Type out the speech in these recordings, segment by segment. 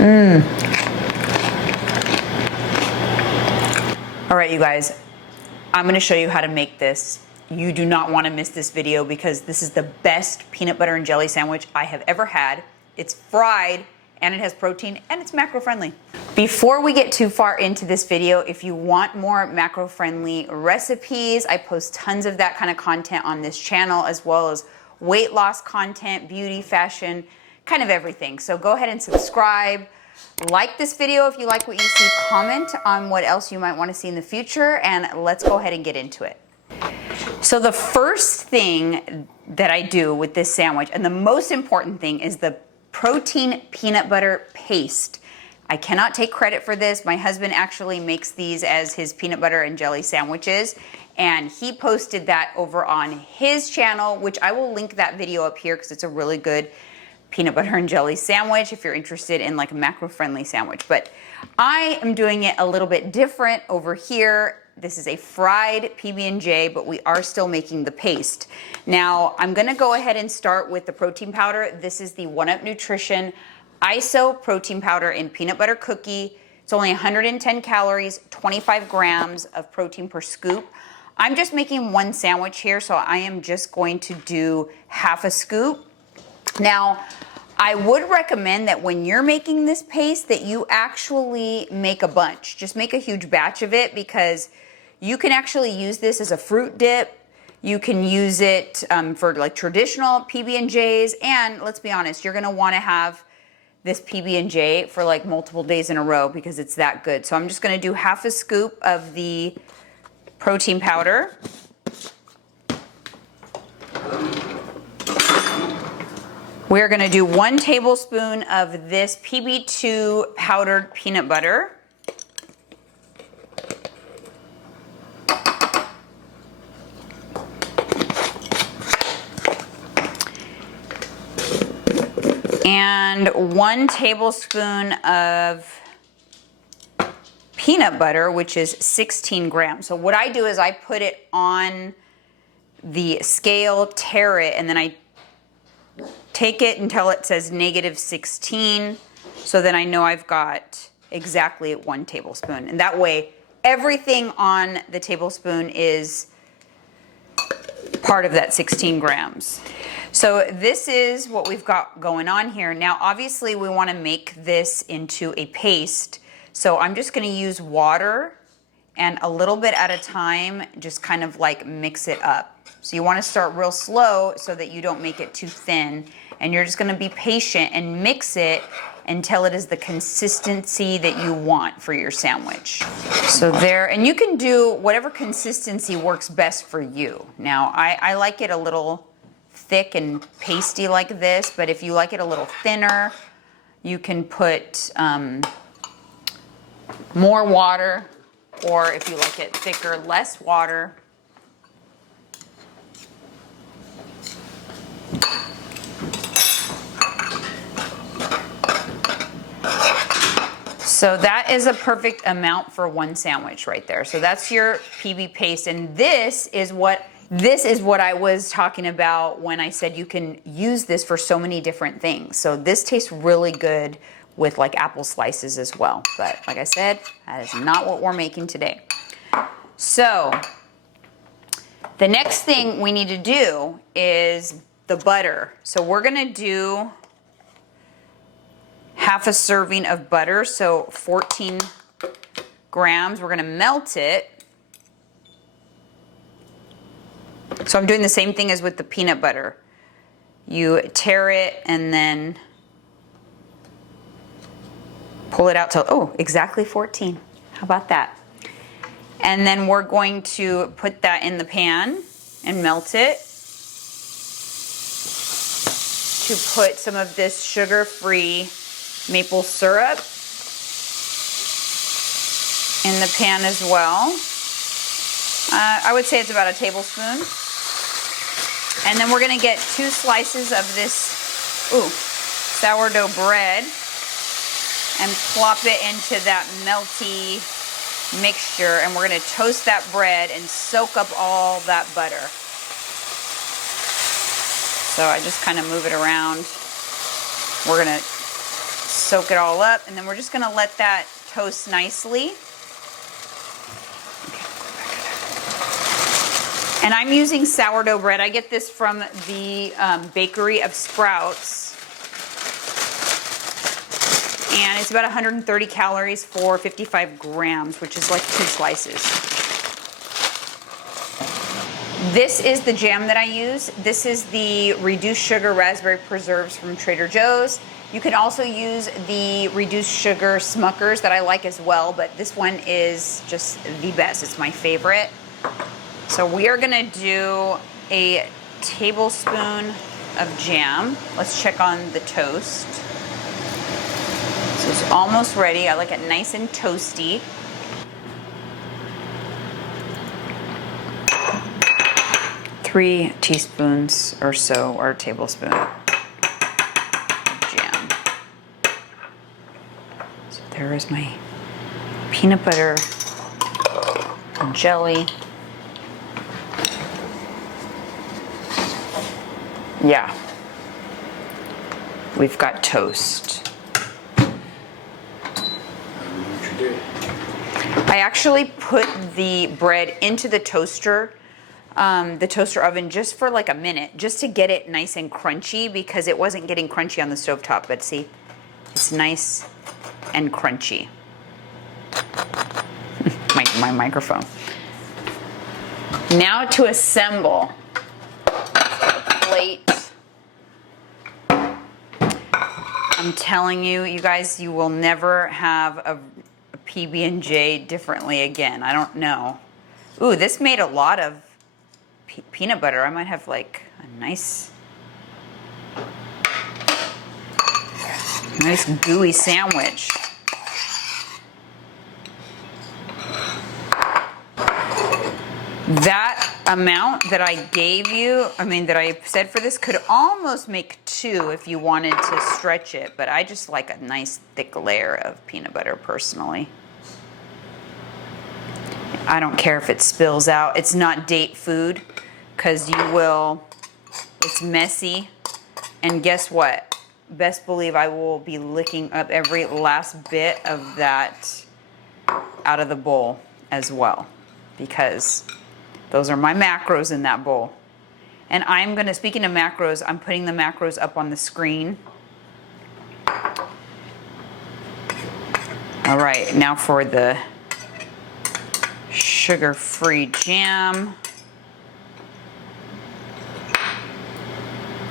All right, you guys, I'm gonna show you how to make this. You do not wanna miss this video because this is the best peanut butter and jelly sandwich I have ever had. It's fried and it has protein and it's macro friendly. Before we get too far into this video, if you want more macro friendly recipes, I post tons of that kind of content on this channel, as well as weight loss content, beauty, fashion, kind of everything. So go ahead and subscribe. Like this video if you like what you see, comment on what else you might want to see in the future, and let's go ahead and get into it. So the first thing that I do with this sandwich, and the most important thing, is the protein peanut butter paste. I cannot take credit for this. My husband actually makes these as his peanut butter and jelly sandwiches, and he posted that over on his channel, which I will link that video up here because it's a really good peanut butter and jelly sandwich if you're interested in like a macro friendly sandwich. But I am doing it a little bit different over here. This is a fried PB&J, but we are still making the paste. Now I'm gonna go ahead and start with the protein powder. This is the 1UP Nutrition ISO protein powder in peanut butter cookie. It's only 110 calories, 25 grams of protein per scoop. I'm just making one sandwich here, so I am just going to do half a scoop. Now, I would recommend that when you're making this paste that you actually make a bunch. Just make a huge batch of it, because you can actually use this as a fruit dip. You can use it for like traditional PB&Js, and let's be honest, you're gonna wanna have this PB&J for like multiple days in a row because it's that good. So I'm just gonna do half a scoop of the protein powder. We're gonna do 1 tablespoon of this PB2 powdered peanut butter. And 1 tablespoon of peanut butter, which is 16 grams. So what I do is I put it on the scale, tare it, and then I take it until it says -16. So then I know I've got exactly 1 tablespoon. And that way, everything on the tablespoon is part of that 16 grams. So this is what we've got going on here. Now, obviously we want to make this into a paste. So I'm just going to use water and a little bit at a time, just kind of like mix it up. So you want to start real slow so that you don't make it too thin. And you're just going to be patient and mix it until it is the consistency that you want for your sandwich. So there, and you can do whatever consistency works best for you. Now, I like it a little thick and pasty like this, but if you like it a little thinner, you can put more water, or if you like it thicker, less water. So that is a perfect amount for 1 sandwich right there. So that's your PB paste, and this is what I was talking about when I said you can use this for so many different things. So this tastes really good with like apple slices as well. But like I said, that is not what we're making today. So the next thing we need to do is the butter. So we're gonna do half a serving of butter, so 14 grams. We're gonna melt it. So I'm doing the same thing as with the peanut butter. You tare it and then pull it out till, oh, exactly 14. How about that? And then we're going to put that in the pan and melt it. To put some of this sugar-free maple syrup in the pan as well. I would say it's about a tablespoon. And then we're gonna get 2 slices of this sourdough bread and plop it into that melty mixture, and we're gonna toast that bread and soak up all that butter. So I just kind of move it around. We're gonna soak it all up, and then we're just gonna let that toast nicely. And I'm using sourdough bread. I get this from the bakery of Sprouts. And it's about 130 calories for 55 grams, which is like 2 slices. This is the jam that I use. This is the reduced sugar raspberry preserves from Trader Joe's. You can also use the reduced sugar Smuckers that I like as well, but this one is just the best. It's my favorite. So we are gonna do a tablespoon of jam. Let's check on the toast. So it's almost ready. I like it nice and toasty. Three teaspoons or so, or a tablespoon of jam. So there is my peanut butter and jelly. Yeah, we've got toast. I actually put the bread into the toaster oven just for like a minute, just to get it nice and crunchy, because it wasn't getting crunchy on the stovetop. But see, it's nice and crunchy. my microphone. Now to assemble. Plate. I'm telling you, you guys, you will never have a PB&J differently again. I don't know. Ooh, this made a lot of peanut butter. I might have like a nice gooey sandwich. That amount that I gave you, that I said for this, could almost make 2 if you wanted to stretch it, but I just like a nice thick layer of peanut butter personally. I don't care if it spills out. It's not date food, because it's messy, and guess what? Best believe I will be licking up every last bit of that out of the bowl as well, because those are my macros in that bowl. And I'm gonna, speaking of macros, I'm putting the macros up on the screen. All right, now for the sugar-free jam.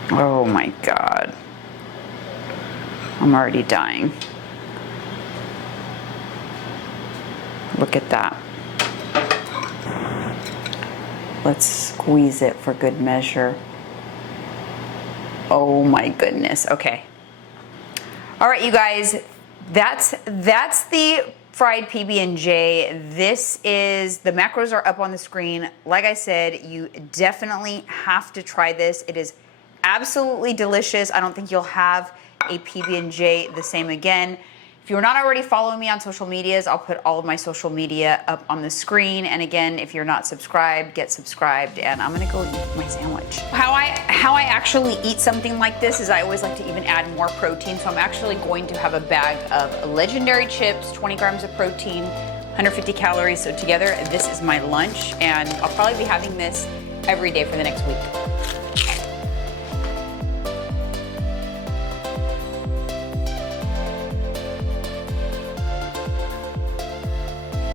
Oh my God. I'm already dying. Look at that. Let's squeeze it for good measure. Oh my goodness. Okay. All right, you guys, that's the fried PB&J. This is, the macros are up on the screen. Like I said, you definitely have to try this. It is absolutely delicious. I don't think you'll have a PB&J the same again. If you're not already following me on social medias, I'll put all of my social media up on the screen. And again, if you're not subscribed, get subscribed, and I'm gonna go eat my sandwich. How I actually eat something like this is I always like to even add more protein. So I'm actually going to have a bag of Legendary chips, 20 grams of protein, 150 calories. So together, this is my lunch, and I'll probably be having this every day for the next week.